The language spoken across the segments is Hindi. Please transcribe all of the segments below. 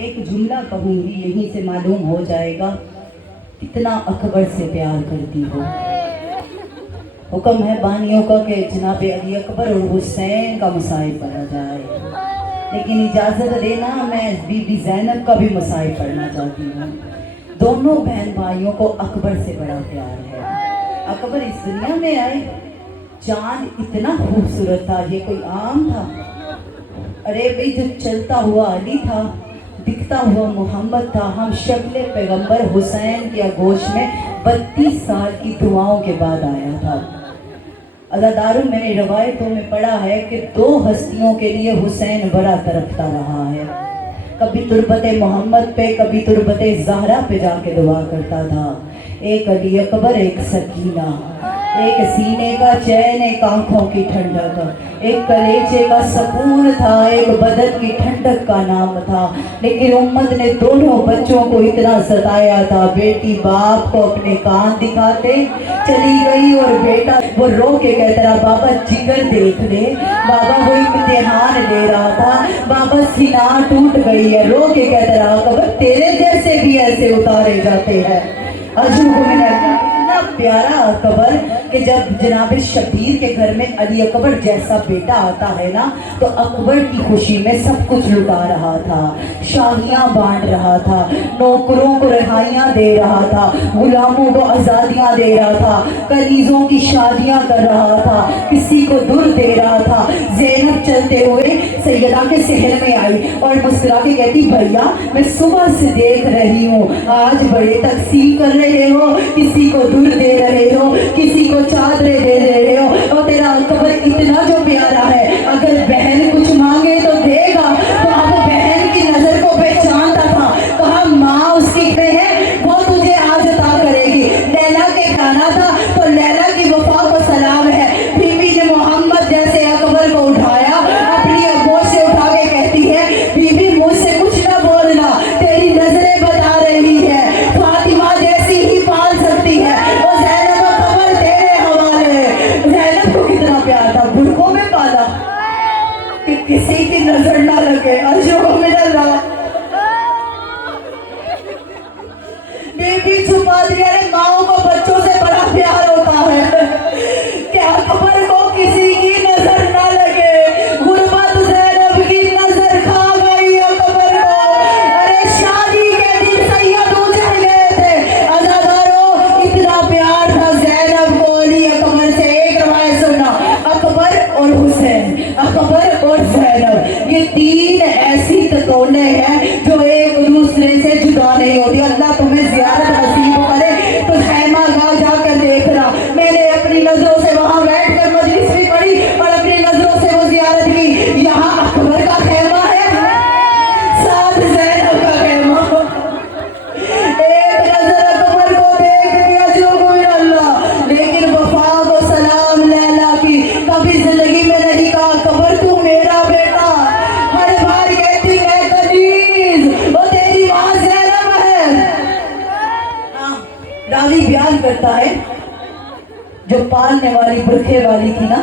एक जुमला कहूंगी, यहीं से मालूम हो जाएगा कितना अकबर से प्यार करती हो। हुक्म है बानियों का कि जनाब अली अकबर और हुसैन का मसाइब पढ़ा जाए, लेकिन इजाज़त देना मैं बीबी ज़ैनब का भी मसाइब पढ़ना चाहती हूँ। दोनों बहन भाइयों को अकबर से बड़ा प्यार है। अकबर इस दुनिया में आए, चांद इतना खूबसूरत था, ये कोई आम था? अरे भाई, जो चलता हुआ अली था, दिखता हुआ मोहम्मद था, हम शक्ल पैगंबर हुसैन की आगोश में 32 साल की दुआओं के बाद आया था। अज़ादारों, मैंने रवायतों में पढ़ा है कि 2 हस्तियों के लिए हुसैन बड़ा तरफता रहा है। कभी तुरबत मोहम्मद पे, कभी तुरबत ज़हरा पे जाके दुआ करता था। एक अली अकबर, एक सकीना, एक सीने का चैन, एक आंखों की ठंडक, एक कलेजे का सुकून था, एक बदन की ठंडक का नाम था। लेकिन उम्मत ने दोनों बच्चों को इतना सताया था, बेटी बाप को अपने कान दिखाते चली गई और बेटा वो रो के कहता रहा, बाबा जिगर देख ले, बाबा वो इम्तिहान ले रहा था, बाबा सीना टूट गई है। रो के कहता रहा, अकबर तेरे जैसे भी ऐसे उतारे जाते हैं। अजूब इतना प्यारा अकबर कि जब जनाब शबीर के घर में अली अकबर जैसा बेटा आता है ना, तो अकबर की खुशी में सब कुछ लुटा रहा था, शादियां बांट रहा था, नौकरों को रिहाइयां दे रहा था, गुलामों को आज़ादियां दे रहा था, कनीजों की शादियां कर रहा था, किसी को दुर दे रहा था। ज़ैनब चलते हुए सैयदा के सहल में आई और मुस्कुरा के कहती, भैया मैं सुबह से देख रही हूँ, आज बड़े तकसीम कर रहे हो, किसी को दुर दे रहे हो, किसी को चादरे दे रहे हो, और तेरा अकबर इतना जो प्यारा है, अगर बहन कुछ मांगे तो देगा। तो अब बहन की नजर को पहचानता था, कहा माँ उसकी है, वो तुझे आज अता करेगी। लैला के खाना था तो लैला की वफा को सलाम है। बीबी ने मोहम्मद जैसे अकबर को उठाया, अपनी आगोश से उठा के कहती है, बीबी मुझसे कुछ ना बोलना, तेरी नजरें बता रही है, फातिमा जैसी ही पाल सकती है। वो ज़ैनब अकबर तेरे हवाले। ज़ैनब को कितना प्यार था, बुढ़कों में पाला कि किसी की नजर ना लगे। अर्जुन मिला बीबी छुपा दिया। माओ को बच्चों से बड़ा प्यार होता है कि अकबर को किसी की नजर ना लगे। गुरबत ज़ैनब की नजर खा गई अकबर को। अरे शादी के दिन सैयद उजड़ गए थे। अज़ादारों, इतना प्यार था ज़ैनब को अली अकबर से। एक रवायत सुनना, अकबर और हुसैन, अकबर और ज़ैनब, ये 3 ऐसी ततोने हैं जो एक दूसरे से जुदा नहीं होती। अल्लाह तुम्हें ज़ियारत नसीब करे तो खैमा गाह जाकर देखना। मैंने अपनी नजरों से वहां बैठकर मजलिस भी पढ़ी और अपनी नजरों से वो ज़ियारत की। यहाँ अकबर का खैमा है, साथ ज़ैनब का खैमा। एक नजर अकबर को देख लिया जो कोई अल्लाह, लेकिन वफा को सलाम लैला की। कभी जिंदगी में नहीं कहा, अकबर तू मेरा बेटा। हर बार कहती है कनीज, वो तेरी माँ ज़ैनब है। रावी बयान करता है, जो पालने वाली बुरखे वाली थी ना,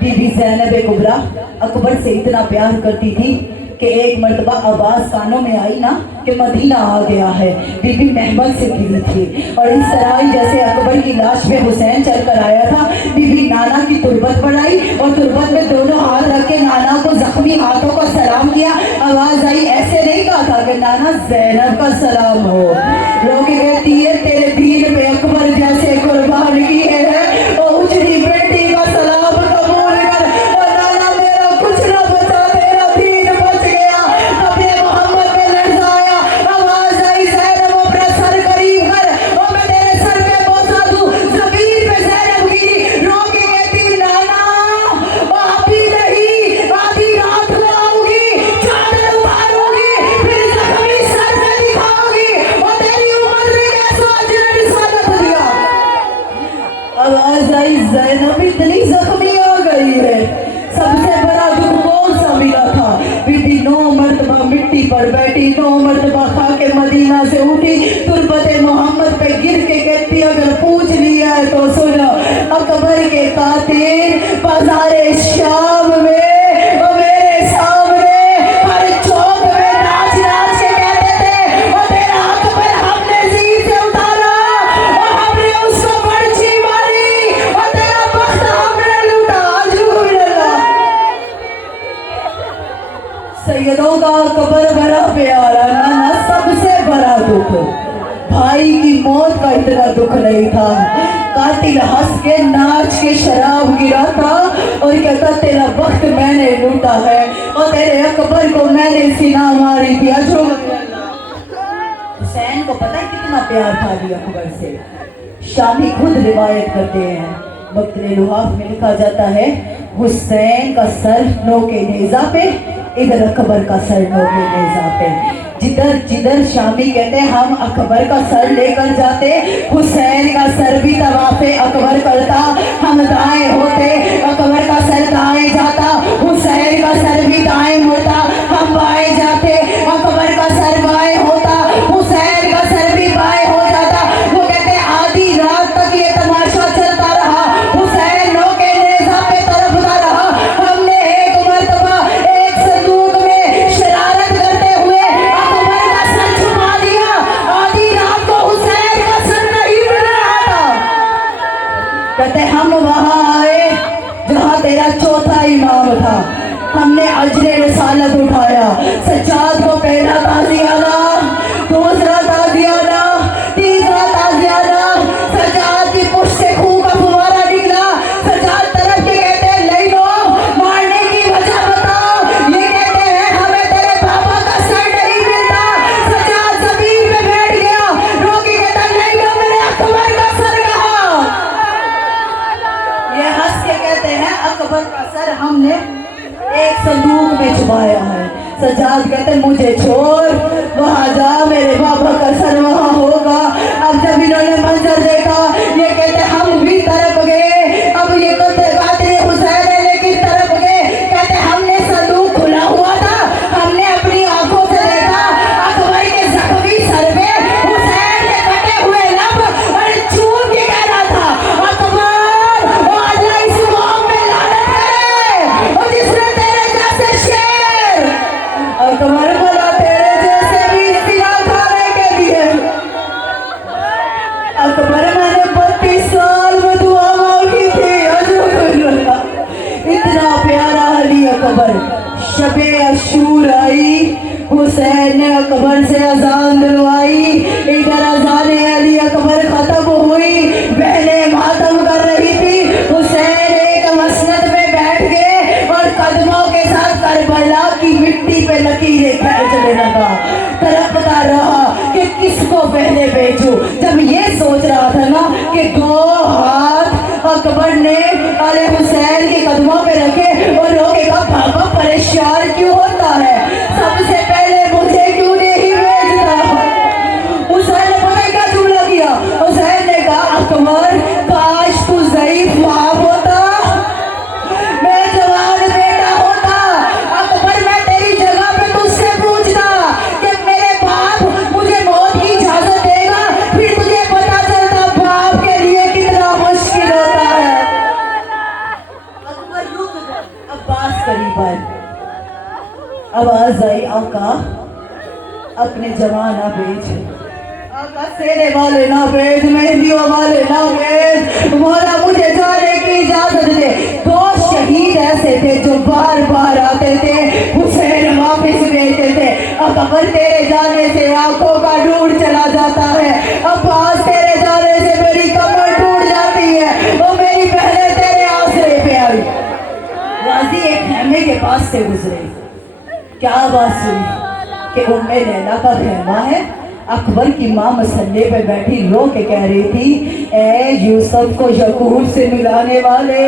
बीबी ज़ैनब कुबरा, अकबर से इतना प्यार करती थी कि एक मर्तबा आवाज कानों में आई ना कि मदीना आ गया है। बीबी महमद से गिरी थी और इस तरह ही जैसे अकबर की लाश पे हुसैन चलकर आया था, बीबी नाना की तुरबत बढ़ाई और तुरबत में दोनों हाथ रख के नाना को जख्मी हाथों को सलाम किया। आवाज आई, ऐसे नहीं कहा था कि नाना ज़ैनब का सलाम हो। लोग कहती है तेरे दीन पे अकबर जैसे कुर्बान की है, और उजड़ी बेटी का सलाम कबूल कर। और नाना मेरा कुछ ना बचा, तेरा दीन बच गया। अपने मोहम्मद पे लड़ाया। आवाज आई, ज़ैनब अपना सर करीब कर और मैं तेरे सर पे बोसा दूं। जमीन पे ज़ैनब गिरी, रो के कहती, नाना अभी नहीं, आधी रात को आऊंगी, चादर उतारूंगी, फिर जख्मी सर पे दिखाऊंगी और तेरी उम्र में कैसा अजर रिसालत दिया। आवाज आई, ज़ैनब इतनी जख्मी हो गई है। सबसे बड़ा दुख कौन सा मिला था? बीबी 9 मर्तबा मिट्टी पर बैठी, 9 मर्तबा खाके मदीना से उठी, तुरबत मोहम्मद पे गिर के कहती, अगर पूछ लिया है तो सुनो, अकबर के कातिल बाजारे शाम में मेरे सामने हर चौक में नाच नाच के भाई की मौत का इतना दुख नहीं था। कातिल हंस के नाच के शराब गिरा था और कहता तेरा वक्त मैंने लूटा है और तेरे अकबर को मैंने सीना मारी थी। हुसैन को पता है कितना प्यार था अली अकबर से। शामी खुद रिवायत करते हैं, मक्तले लुहाफ में लिखा जाता है हुसैन का सर नोके नेजा पे, इधर अकबर का सर नोके नेजा पे। जिधर जिधर शामी कहते हैं हम अकबर का सर लेकर जाते, हुसैन का सर भी तवाफे अकबर करता। हम दाएं होते, अकबर का सर दाएं जाता, हुसैन का सर भी दाएं मुड़ता। हम बाएं जाते, अकबर का सर बाएं होता, हुसैन का सर भी बाएं हो जाता। वो कहते आधी रात तक ये तमाशा चलता रहा, हुसैन नोके नेज़ा पे तरफदा रहा। हमने एक मर्तबा एक संदूक में शरारत करते हुए अकबर का सर छुपा दिया। आधी रात को हुसैन का सर नहीं मिल रहा था। कहते हम वहां आए जहां तेरा चौथा इमाम था। हमने अजरे रिसालत उठाया, सज्जाद को पहला ताज़ियाना, दूसरा ताज़ियाना, तीसरा ताज़ियाना। सज्जाद की पुष्ट से खून का फुवारा निकला। सज्जाद तरफ के कहते हैं ले लो, मारने की वजह बताओ। ये कहते हैं हमें तेरे पापा का सर नहीं मिलता। सज्जाद जमीन पे बैठ गया, रोकी कहता नहीं लो मेरे अकबर का सर कहाँ। ये हंस के कहते हैं अकबर का सर हमने एक संदूक में छुपाया है। सज्जाद कहते मुझे छोड़, वहां जा, मेरे बाबा का सर वहां होगा। अब जब इन्होंने मंजर देखा, ये कहते हम भी तरफ गए। अब ये कातिल हुसैन है लेकिन तरफ गए। कहते हमने संदूक खुला हुआ था, हमने अपनी आंखों से देखा अकबर के जख्मी सर पे हुसैन के कटे हुए लब और चूर के कह रहा था अकबर, वो अल्लाह इस कौम पे लानत करे और जिसने तेरे जैसे शेर, अकबर बोला तेरे जैसे भी इस्तिला खाने के लिए। अकबर मैंने 32 साल में दुआ मांगी थी। इतना प्यारा अली अकबर। शबे अशूर आई, हुसैन ने अकबर से अजान दिलवाई। इधर अजान अली अकबर खत्म हुई, बहनें मातम कर रही थी। हुसैन एक मसनद में बैठ गए और कदमों के साथ करबला की मिट्टी पे लकीरें खींचने लगा। तड़पता रहा कि किसको पहले भेजूं। जब ये सोच रहा था ना कि 2 हाथ अकबर ने अली हुसैन के कदमों पे रखे और रोकेगा पापा परेशान क्यों होता है, सबसे पहले मुझे क्यों नहीं भेजता। हुसैन ने पता क्या जुमला किया। हुसैन ने कहा अकबर काश तू ज़ईफ बाप होता, मैं जवान बेटा होता। अकबर मैं तेरी जगह पे तुझसे पूछता कि मेरे बाप मुझे मौत की इजाजत देगा, फिर तुझे पता चलता बाप के लिए कितना मुश्किल होता है। अकबर रुक गए। अब्बास करीब आए, आवाज आई आका अपने जवान ना भेज, आका सेरे वाले ना भेज, मेहंदियों वाले ना भेज, मौला मुझे जाने की इजाजत दे। 2 शहीद ऐसे थे जो बार बार आते थे, हुसैन वापस भेजते थे। अकबर तेरे जाने से आंखों का नूर चला जाता है, अब्बास तेरे जाने से मेरी कमर टूट जाती है और मेरी बहनें तेरे आसरे पे आई। गाजी एक खेमे के पास से गुजरे, क्या आवाज सुनी कि उम्मे लैला का खेमा है। अकबर की माँ मसल्ले पे बैठी रो के कह रही थी ए यूसुफ को यकूब से मिलाने वाले,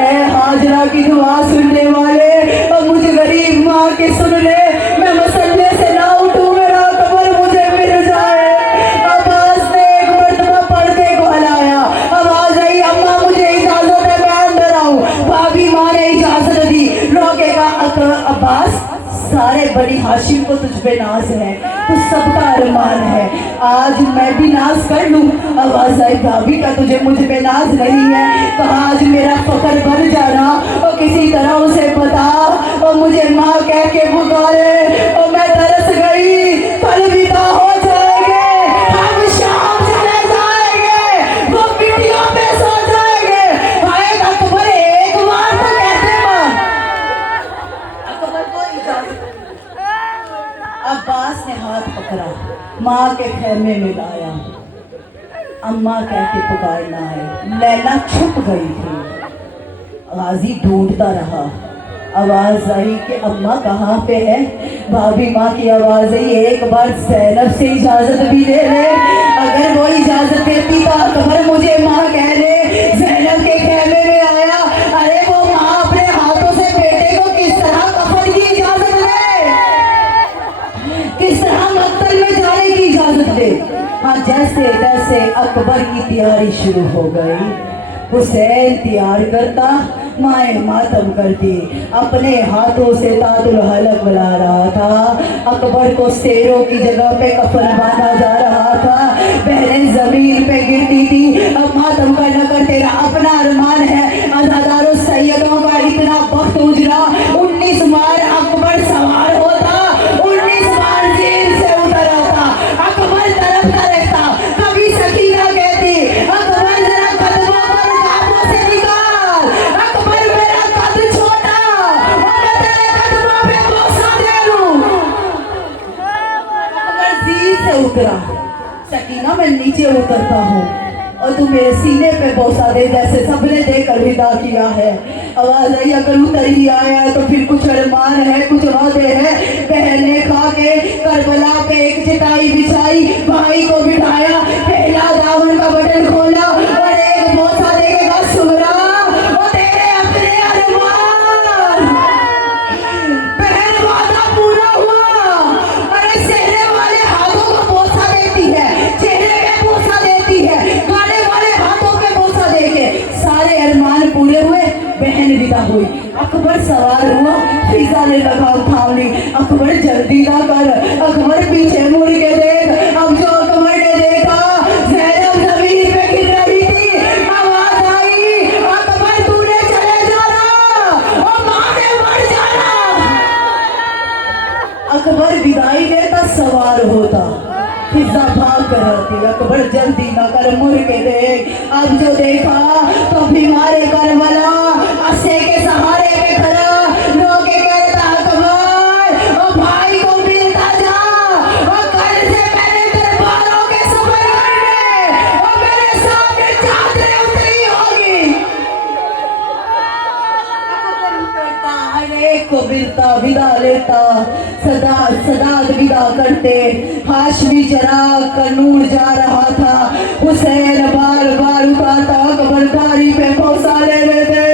ए हाजरा की दुआ सुनने वाले, और मुझे गरीब माँ के सुन ले, मैं मसल्ले से ना उठूं, मेरा अकबर मुझे मिल जाए। अब्बास ने एक मर्तबा पर्दे को हिलाया, आवाज आई अम्मा मुझे इजाजत है मैं अंदर आऊं। भाभी माँ ने इजाजत दी। रोके का अब्बास सारे बड़ी हाशिम को तुझ पे नाज है, तू सबका अरमान है, आज मैं भी नाज कर लूं। आवाज आई भाभी का तुझे मुझ पे नाज नहीं है, कहा आज मेरा फखर बन जाना और किसी तरह उसे बता और मुझे माँ कह के पुकारे और मैं तरस गई। कल विदा हो जाएंगे, हम शाम चले जाएंगे, वो मिट्टियों पे सो जाएंगे। हाय अकबर एक बार तो कहते माँ, अकबर को इजाजत अब्बास ने हाथ पकड़ा, माँ के खेमे में लाया। अम्मा कहते पुकारना है। लैला छुप गई थी। गाजी ढूंढता रहा। आवाज आई कि अम्मा कहाँ पे है। भाभी माँ की आवाज आई, एक बार ज़ैनब से इजाजत भी ले ले। अगर वो इजाजत देती तो अकबर मुझे माँ कह ले। ज़ैनब के खेमे में आया। अरे वो माँ अपने हाथों से बेटे को किस तरह कफन की इजाजत ले, किस तरह मक्तल में जाने की इजाजत दे। हाँ, जैसे जैसे अकबर की तैयारी शुरू हो गई, हुसैन तैयार करता, माए मातम करती, अपने हाथों से ताजुल हलक बुला रहा था। अकबर को शेरों की जगह पे कफन बांधा जा रहा था। बहनें जमीन पे गिरती थी। अब मातम का नकर तेरा अपना अरमान है। अजादारों सैयदों का इतना वक्त उजरा। 19 बार अकबर सवार होता, 19 बार जेल से उतर आता। अकबर तरफता रहता। कभी सकीना कहती, अकबर जरा कदमों पर काबू से निकाल। अकबर मेरा कद छोटा, मैं तेरे कदमों पे बोसा दे लूं। अकबर जीत से उतरा। सकीना मैं नीचे उतरता हूँ और तू मेरे सीने पे बोसा दे, जैसे सबने देकर विदा किया है। आवाज आई, अगर उतर ही आया है तो फिर कुछ अरमान है, कुछ वादे हैं। बहन ने खा के करबला पे एक चटाई बिछाई, भाई को बिठाया, पहला दामन का बटन खोला और एक बोसा देगा सुगरा, वो तेरे अपने अरमान। बहन वादा पूरा हुआ। अरे सेहरे वाले हाथों को बोसा देती है, चेहरे पे बोसा देती है, गाने वाले हाथों पे बोसा देके सारे अरमान पूरे हुए। बहन विदा हुई। अकबर सवार हुआ, फिजा ने लगाम थाम ली। अकबर जल्दी ना कर, अकबर पीछे मुड़ के देख। अब जो अकबर ने देखा, ज़ैनब जमीन पे गिर रही थी। आवाज आई, अकबर तूने चले जाना और माँ ने मर जाना। अकबर विदाई देता, सवार होता, फिजा भाग कर आती। अकबर जल्दी ना कर, मुड़ के देख। अब जो देखा तो बीमारे करबला अस्से के सहारे पे खड़ा, रोके कहता अकबर ओ भाई को मिलता जा। और कल से मेरे दरबारों के सफर में और मेरे सामने चादरें उतरी होगी। अकबर उतरता, हर एक को मिलता, विदा लेता। सदात विदा करते। हाशमी चराग का नूर जा रहा था। हुसैन बार बार उतारता, अकबर दाढ़ी पे बोसा ले लेते।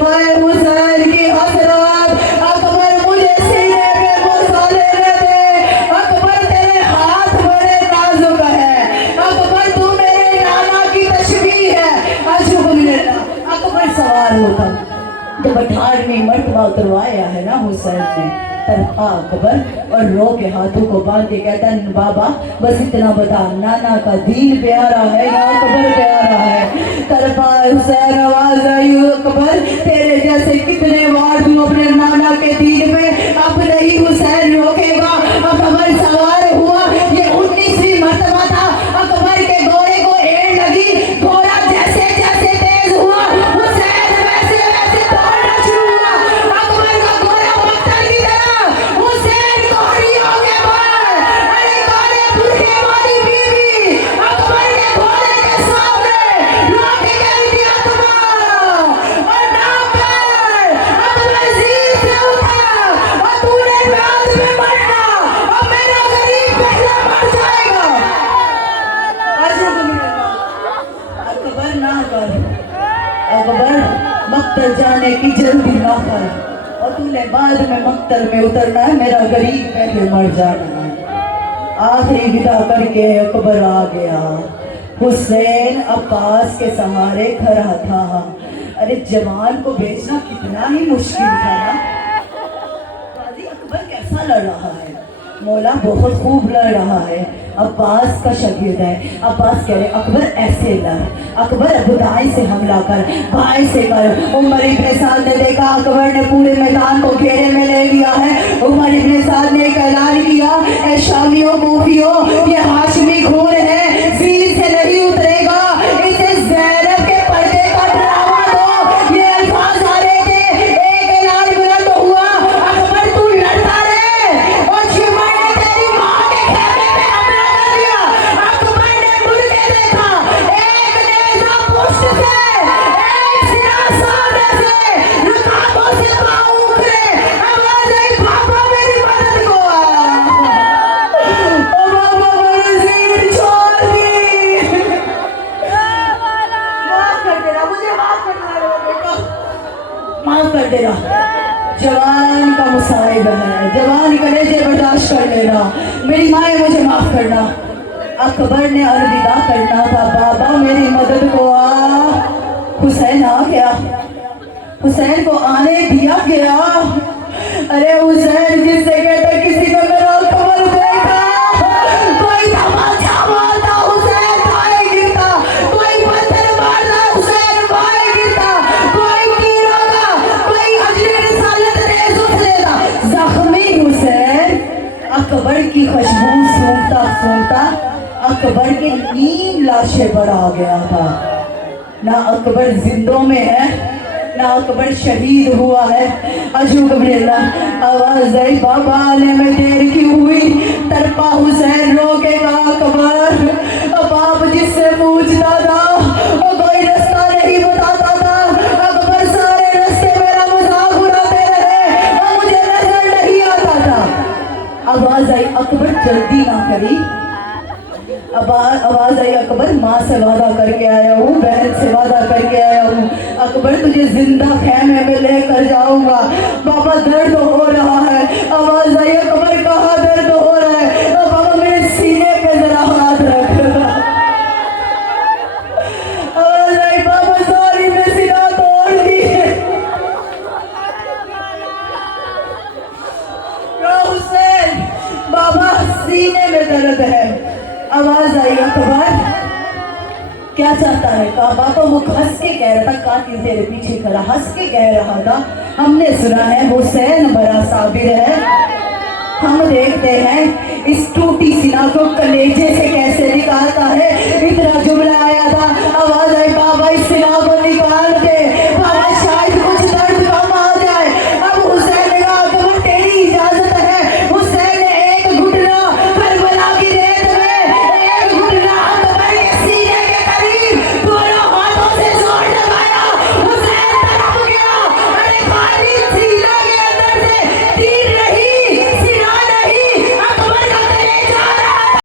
हाय हुसैन की हसरत, अकबर मुझे सीने पे बोसा ले लेते। अकबर तेरे हाथ बड़े नाजुक है, अकबर तू मेरे नाना की तशबीह है। अशुक्रिल्लाह। अकबर सवार होता। जब 18वीं मर्तबा उतरवाया है ना हुसैन ने, तरफा अकबर और रो के हाथों को बांध के कहता है, बाबा बस इतना बता, नाना का दीन प्यारा है या अकबर प्यारा है। तरफा हुसैन आवाज आई, अकबर तेरे जैसे कितने वार तू अपने नाना के दीन में, अब नहीं हुसैन रोकेगा। अकबर सवार हुआ। ये 19वीं मर्तबा था। अकबर के घोड़े को एड़ लगी। घोड़ा जैसे जैसे तेज हुआ, हुसैन वैसे वैसे दौड़ना शुरू हुआ। अकबर का घोड़ा पत्थर की तरह, हुसैन घोड़ियों के बाहर। अरे काले बुर्के वाली बीवी अकबर के घोड़े के सामने रोक गई थी। अकबर और नाम पर अकबर जीत से उठा और तूने बाद में मरना और मेरा गरीब पहले मर जाएगा। अकबर ना कर, अकबर मक्तल जाने की जल्दी ना कर, और तूने बाद में मक्तल में उतरना है, मेरा गरीब पहले मर जाना है। आखिरी विदा करके अकबर आ गया। हुसैन अब्बास के सहारे खड़ा था। अरे जवान को बेचना कितना ही मुश्किल था ना। गाजी अकबर कैसा लड़ रहा है, मौला बहुत खूब लड़ रहा है। अब्बास का शागिर्द है। अब्बास कह रहे अकबर ऐसे लड़, अकबर बुदाई से हमला कर, भाई से कर। उमर इब्ने साद ने देखा अकबर ने पूरे मैदान को घेरे में ले लिया है। उमर इब्ने साद ने एक ऐलान किया, ए शामियों कूफियों, ये हाशमी खून है, सील से नहीं उतरेगा। इसे ज़ैनब के पर्दे का ड्रामा दो। ये अल्फाज आ रहे थे। एक ऐलान बुलंद हुआ, अकबर तू लड़ता रहे और शिमर ने कर लेना, मेरी माए मुझे माफ करना। अकबर ने अलविदा करना था, बाबा मेरी मदद को आ। हुसैन आ गया, हुसैन को आने दिया गया। अरे हुसैन जिससे कहते किसी को मेरा अकबर देखा, कोई तमाचा मारता हुसैन बाएं गिरता, कोई पत्थर मारता हुसैन बाएं गिरता, कोई तीरों कोई अजली रिसालत रेज़ उठलेगा। जख्मी हुसैन अकबर की खुशबू सूंघता सूंघता अकबर के 3 लाशें पर आ गया था। ना अकबर जिंदों में है, ना अकबर शहीद हुआ है। अजूबरेला आवाज आई, बाबा आने में देर की हुई, तरपा हुसैन रोकेगा अकबर। बाप जिससे पूछता था और कोई रास्ता नहीं बताता था, अकबर सारे रास्ते मेरा मजाक उड़ाते रहे और मुझे नजर नहीं आता था। आवाज आई, अकबर जल्दी ना करी। आवाज आई, अकबर माँ से वादा करके आया हूँ, बहन से वादा करके आया हूँ, अकबर तुझे जिंदा खैमे में लेकर जाऊंगा। बाबा दर्द हो रहा है। आवाज आई, अकबर कहाँ दर्द हो रहा है? बाबा मेरे सीने पे जरा हाथ रख। आवाज आई, बाबा सॉरी मैं सीना तोड़ दी। हुसैन बाबा सीने में दर्द है। आवाज आई, अकबर क्या चाहता है? काबा को मुख हंस के कह रहा था, कातिल तेरे पीछे खड़ा हंस के कह रहा था, हमने सुना है हुसैन बड़ा साबिर है। हम देखते हैं इस टूटी सीना को कलेजे से कैसे निकालता है।